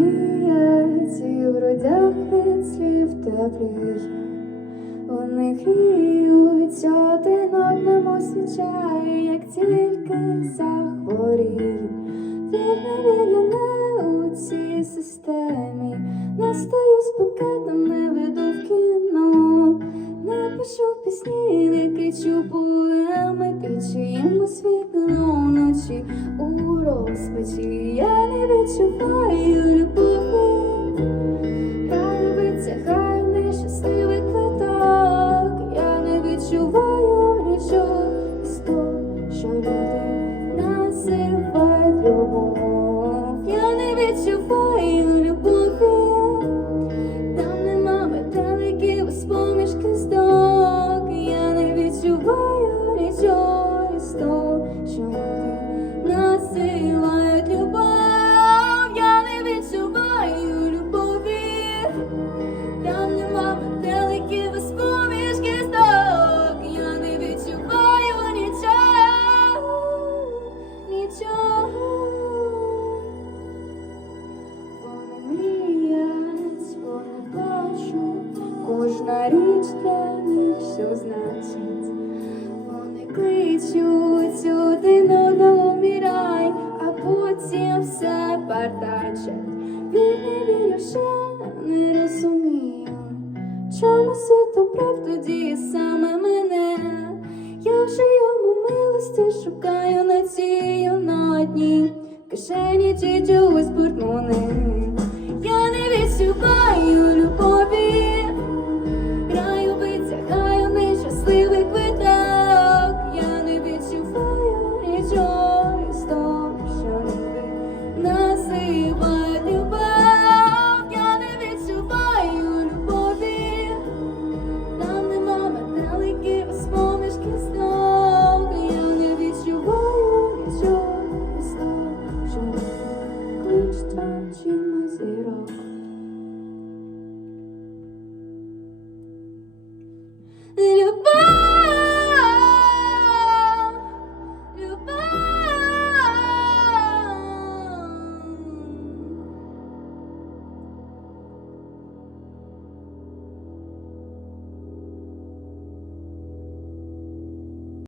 мріють і в грудях від слів тепліє. Вони гріють один одному свічає, як тільки захворіють. Вірне віряне у цій системі. Не стою з букетом, не веду в кіно. Не пишу пісні, не кричу поеми, під чиїмось вікно вночі у розпачі. Я не відчуваю Там нема метеликів із поміж кісток. Я не відчуваю нічого, нічого. Вони мріять, вони плачуть, кожна річ для них що значить. Вони кличуть один одного мірай, а потім все бардачать. Він не вірю, що не розумію, чому світ обрав тоді саме мене, я вже йому милості шукаю надію на одній в кишені тітю із портмони. touching my zero.